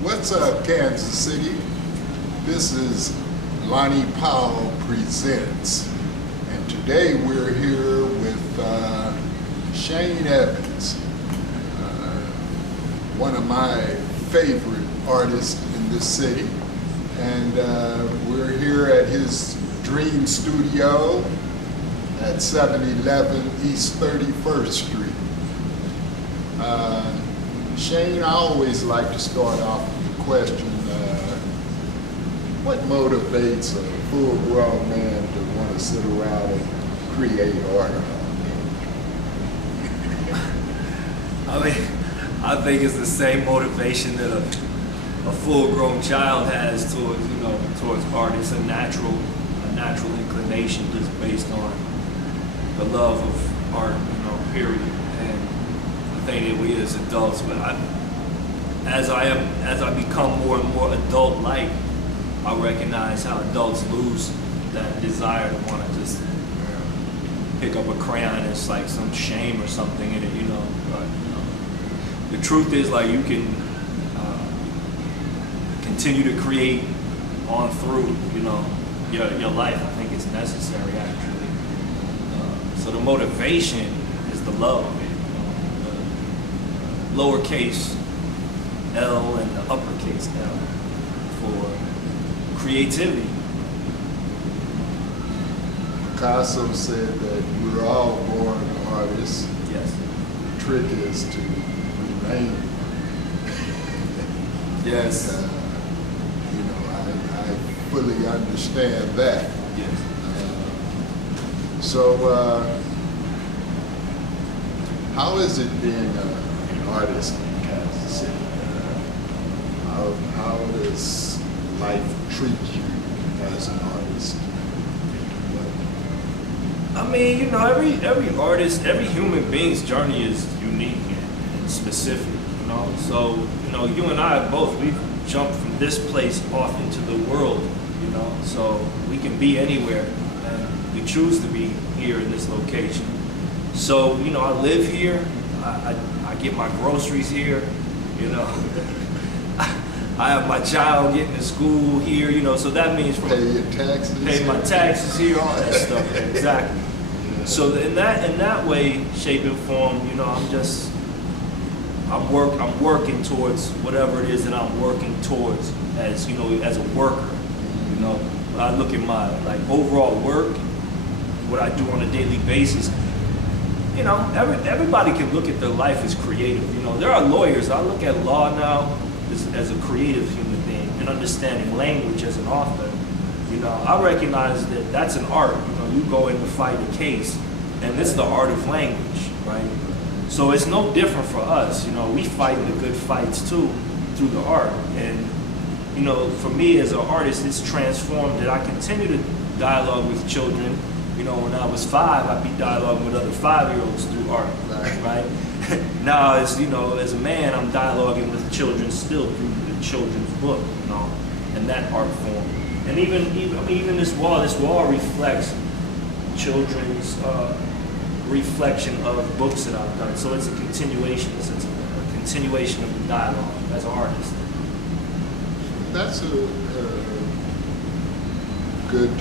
What's up, Kansas City? This is Lonnie Powell Presents, and today we're here with Shane Evans, one of my favorite artists in this city, and we're here at his dream studio at 711 East 31st Street. Shane, I always like to start off with the question, what motivates a full-grown man to want to sit around and create art? I think it's the same motivation that a full-grown child has towards art. It's a natural inclination just based on the love of art, period. And I think that we as adults, but as I become more and more adult-like, I recognize how adults lose that desire to want to just pick up a crayon. It's like some shame or something in it, But the truth is, like, you can continue to create on through, your life. I think it's necessary, actually. So the motivation is the love of it. The lowercase L and the uppercase L for creativity. Picasso said that we're all born artists. Yes. The trick is to remain. Yes. I fully understand that. Yes. So, how is it being an artist in Kansas City? How does life treat you as an artist? Every artist, every human being's journey is unique and specific, So, you and I we've jumped from this place off into the world, So we can be anywhere, and we choose to be here in this location. So, I live here, I get my groceries here, I have my child getting to school here, so that means pay your taxes. Pay my taxes here, all that stuff. Exactly. Yeah. So in that way, shape and form, I'm working towards whatever it is that I'm working towards as as a worker. When I look at my overall work, what I do on a daily basis. Everybody can look at their life as creative. There are lawyers. I look at law now as a creative human being and understanding language as an author. I recognize that that's an art. You go in to fight a case, and it's the art of language, right? So it's no different for us. We fight the good fights too through the art. And for me as an artist, it's transformed that I continue to dialogue with children. When I was 5, I'd be dialoguing with other 5-year-olds through art, right? Now, as a man, I'm dialoguing with children still through the children's book, and that art form. And even this wall reflects children's reflection of books that I've done. So it's a continuation. It's a continuation of the dialogue as an artist. That's a good.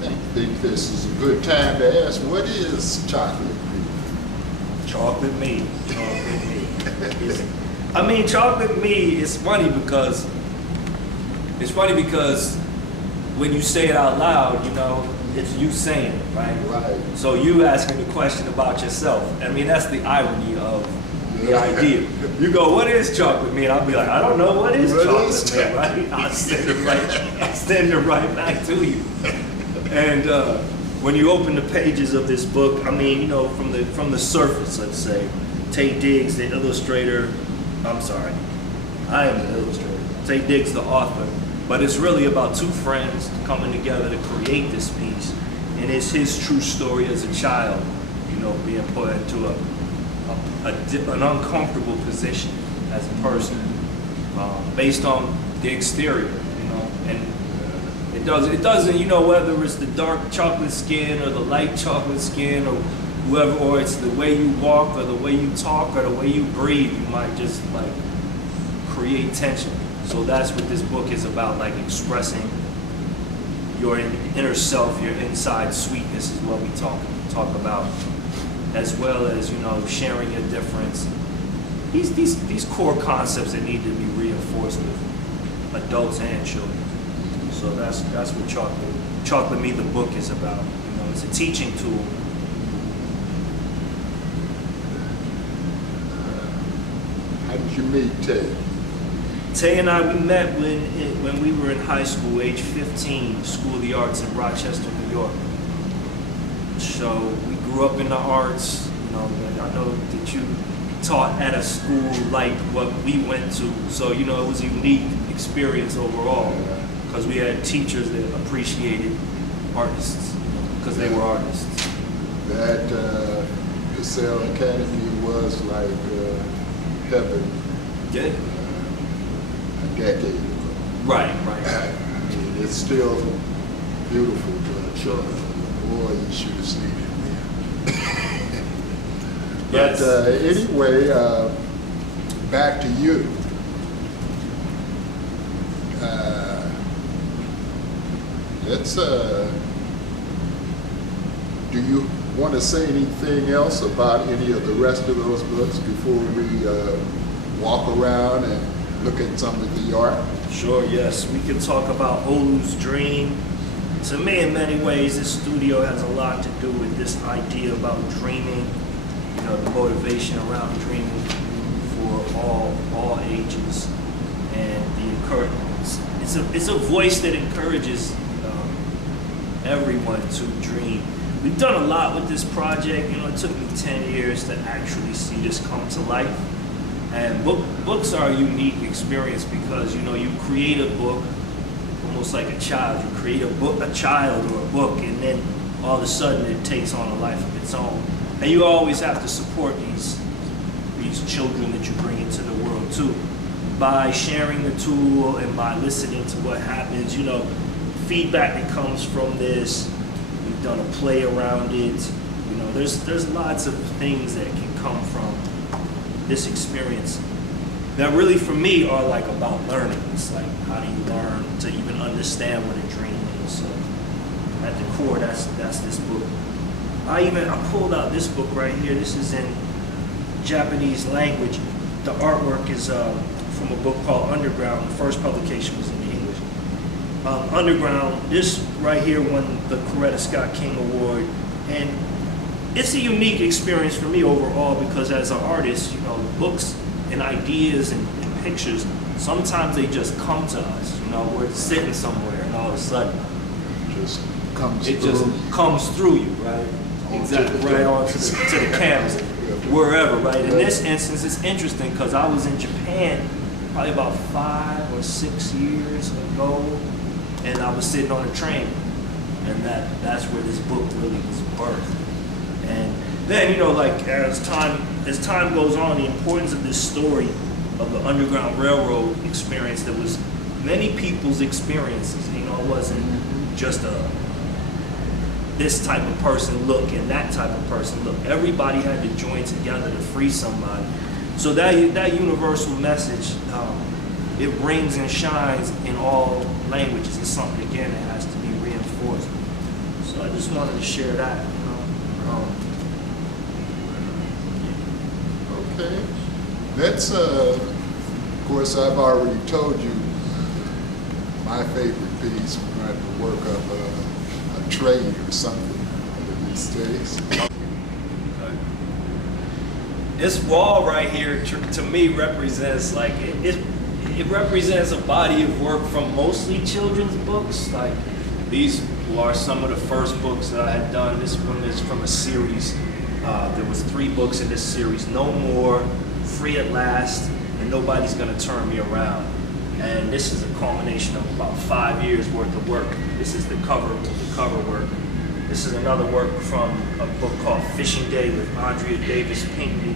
I think this is a good time to ask, what is chocolate meat? Chocolate meat. Chocolate meat is funny because when you say it out loud, it's you saying it, right? Right. So you asking the question about yourself. That's the irony of the idea. You go, what is chocolate meat? I'll be like, I don't know, what is chocolate meat, right? I'll send it right back to you. And when you open the pages of this book, from the surface, let's say, Taye Diggs, the illustrator, I am the illustrator. Taye Diggs, the author. But it's really about two friends coming together to create this piece. And it's his true story as a child, being put into an uncomfortable position as a person based on the exterior, and it doesn't. It doesn't. You know, whether it's the dark chocolate skin or the light chocolate skin or whoever, or it's the way you walk or the way you talk or the way you breathe, you might just like create tension. So that's what this book is about, like expressing your inner self, your inside sweetness is what we talk about, as well as, you know, sharing your difference. These core concepts that need to be reinforced with adults and children. So that's what Chocolate Me the book is about. You know, it's a teaching tool. How did you meet Tay? Tay and I, we met when we were in high school, age 15, School of the Arts in Rochester, New York. So we grew up in the arts. You know, and I know that you taught at a school like what we went to. So, you know, it was a unique experience overall because we had teachers that appreciated artists because they were artists. That Purcell Academy was like heaven. Yeah. A decade ago. Right. I mean, it's still beautiful, but Sure. Boy, you should have seen it then. Yes. But anyway, back to you. Let's. Do you want to say anything else about any of the rest of those books before we walk around and look at some of the art? Sure, yes. We can talk about Olu's dream. To me, in many ways, this studio has a lot to do with this idea about dreaming, you know, the motivation around dreaming for all ages, and the encouragement. It's a voice that encourages everyone to dream. We've done a lot with this project. You know, it took me 10 years to actually see this come to life. And books are a unique experience because, you know, you create a book almost like a child. You create a child or a book, and then all of a sudden it takes on a life of its own. And you always have to support these children that you bring into the world too, by sharing the tool and by listening to what happens. You know, feedback that comes from this. We've done a play around it. You know, there's lots of things that can come from this experience that really for me are like about learning. It's like, how do you learn to even understand what a dream is? So at the core, that's this book. I pulled out this book right here. This is in Japanese language. The artwork is from a book called Underground. The first publication was in English. Underground, this right here won the Coretta Scott King Award, and it's a unique experience for me overall because as an artist, you know, books and ideas and pictures, sometimes they just come to us. You know, we're sitting somewhere and all of a sudden it just comes through you, right? Exactly, right onto the canvas, wherever, right? In this instance, it's interesting because I was in Japan probably about 5 or 6 years ago, and I was sitting on a train, and that's where this book really was birthed. And then, you know, like as time goes on, the importance of this story of the Underground Railroad experience that was many people's experiences. You know, it wasn't just this type of person look and that type of person look. Everybody had to join together to free somebody. So that universal message, it rings and shines in all languages. It's something, again, that has to be reinforced. So I just wanted to share that. You know. Okay. That's, of course, I've already told you my favorite piece. We're going to have to work up a trade or something one of these days. This wall right here, to me, represents like it represents a body of work from mostly children's books. Like these are some of the first books that I had done. This one is from a series. There was 3 books in this series: No More, Free at Last, and Nobody's Gonna Turn Me Around. And this is a culmination of about 5 years worth of work. This is the cover work. This is another work from a book called Fishing Day with Andrea Davis Pinckney.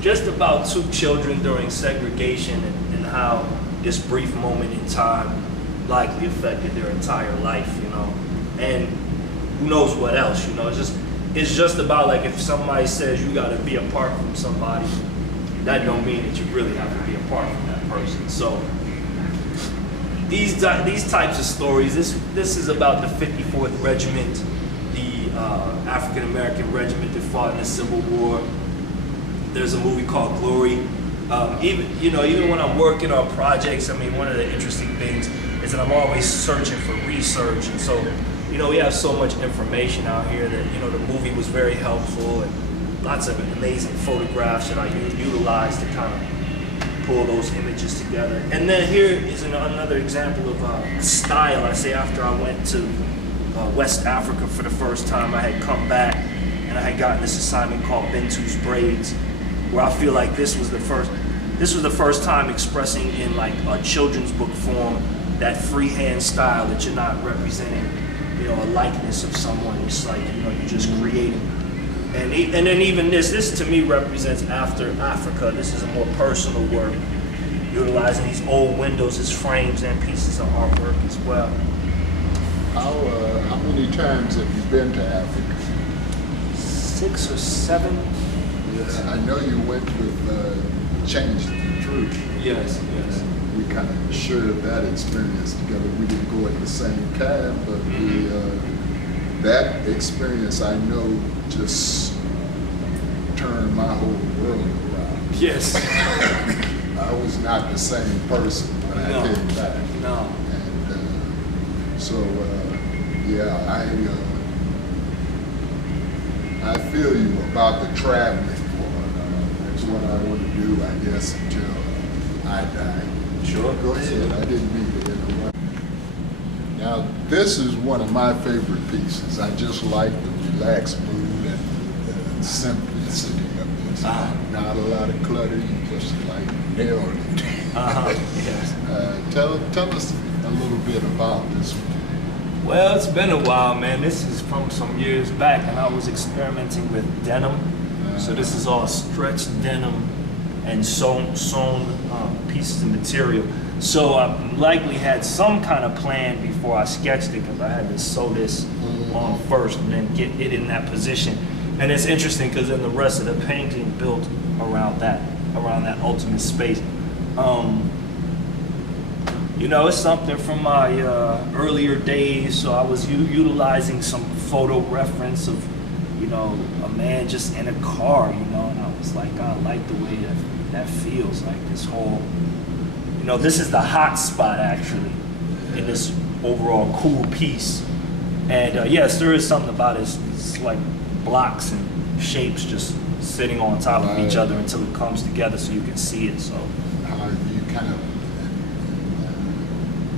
Just about 2 children during segregation and how this brief moment in time likely affected their entire life, you know, and who knows what else, you know. It's just about like if somebody says you got to be apart from somebody, that don't mean that you really have to be apart from that person. So these types of stories, this is about the 54th Regiment, the African American regiment that fought in the Civil War. There's a movie called Glory. Even when I'm working on projects, I mean, one of the interesting things is that I'm always searching for research, and so, you know, we have so much information out here that, you know, the movie was very helpful, and lots of amazing photographs that I utilize to kind of pull those images together. And then here is another example of style. I say after I went to West Africa for the first time, I had come back and I had gotten this assignment called Bentu's Braids, where I feel like this was the first time expressing in like a children's book form that freehand style that you're not representing, you know, a likeness of someone. It's like, you know, you're just creating. And then even this to me represents after Africa. This is a more personal work, utilizing these old windows as frames and pieces of artwork as well. How many times have you been to Africa? 6 or 7. Yeah, I know you went with Change the Truth. Yes. We kind of shared that experience together. We didn't go at the same time, but that experience I know just turned my whole world around. Yes. I was not the same person when I came back. No. And I feel you about the traveling part. That's what I want to do, I guess, until I die. Sure. Go ahead. I didn't mean to interrupt. Now, this is one of my favorite pieces. I just like the relaxed mood and the simplicity of this. Not a lot of clutter. You just like nailed it. Yes. Tell us a little bit about this one. Well, it's been a while, man. This is from some years back, and I was experimenting with denim. So this is all stretched denim and sewn pieces of material. So I likely had some kind of plan before I sketched it, because I had to sew this on first and then get it in that position. And it's interesting because then the rest of the painting built around that ultimate space. You know, it's something from my earlier days. So I was utilizing some photo reference of, you know, a man just in a car, you know, and I was like, I like the way that feels, like this whole, you know, this is the hot spot actually in this overall cool piece. And yes, there is something about it. It's like blocks and shapes just sitting on top of each other until it comes together so you can see it. So You kind of,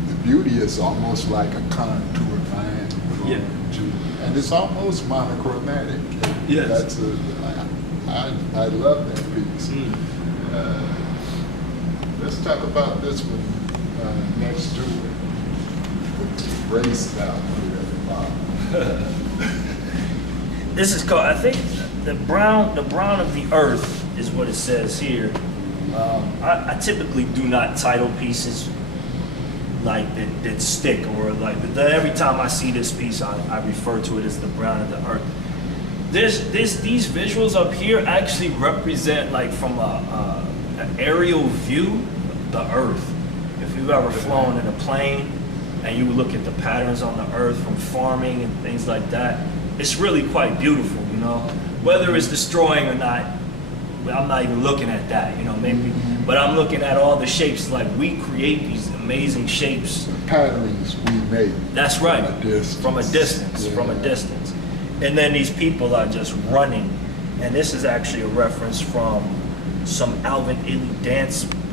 the beauty is almost like a contour line. Yeah. And it's almost monochromatic. Yes. I love that piece. Let's talk about this one next to it. With the race down here at the bottom. this is called, I think, the brown of the earth is what it says here. I typically do not title pieces like that stick, or like every time I see this piece, I refer to it as the brown of the earth. These visuals up here actually represent, like, from an aerial view, the earth. If you've ever flown in a plane and you look at the patterns on the earth from farming and things like that, it's really quite beautiful, you know. Whether it's destroying or not, I'm not even looking at that, you know, maybe. But I'm looking at all the shapes. Like, we create these amazing shapes. The patterns we make. That's right. From a distance. And then these people are just running. And this is actually a reference from some Alvin Ailey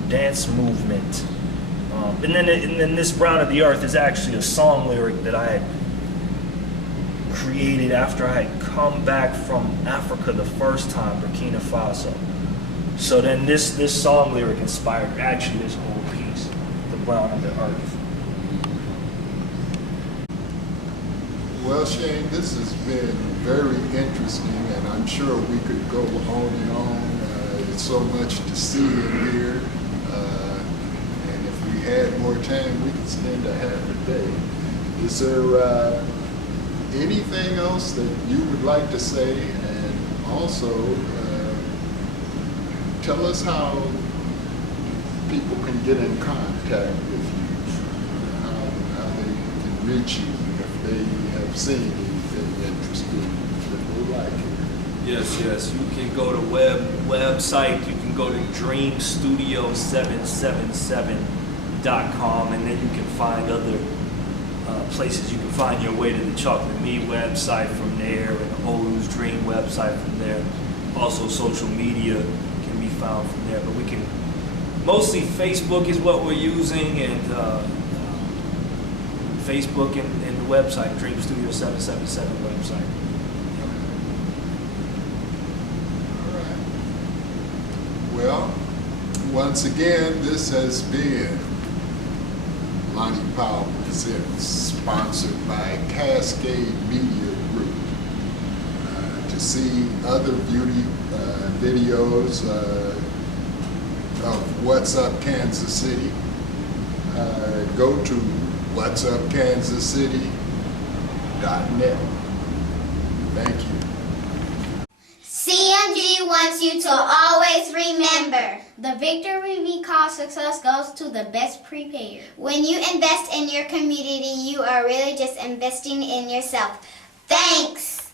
dance movement. And then this Brown of the Earth is actually a song lyric that I had created after I had come back from Africa the first time, Burkina Faso. So then this song lyric inspired actually this whole piece, the Brown of the Earth. Well, Shane, this has been very interesting, and I'm sure we could go on and on. It's so much to see in here, and if we had more time, we could spend a half a day. Is there anything else that you would like to say? And also, tell us how people can get in contact with you, how they can reach you if they have seen anything interesting that they like here. Yes, yes. You can go to website. You can go to dreamstudio777.com, and then you can find other places. You can find your way to the Chocolate Me website from there, and the Olu's Dream website from there. Also, social media can be found from there. But we can mostly Facebook is what we're using, and Facebook and the website, Dream Studio 777 website. Well, once again, this has been Lonnie Powell Presents, sponsored by Cascade Media Group. To see other beauty videos of What's Up Kansas City, go to whatsupkansascity.net. Thank you. CMG wants you to always remember, the victory we call success goes to the best prepared. When you invest in your community, you are really just investing in yourself. Thanks.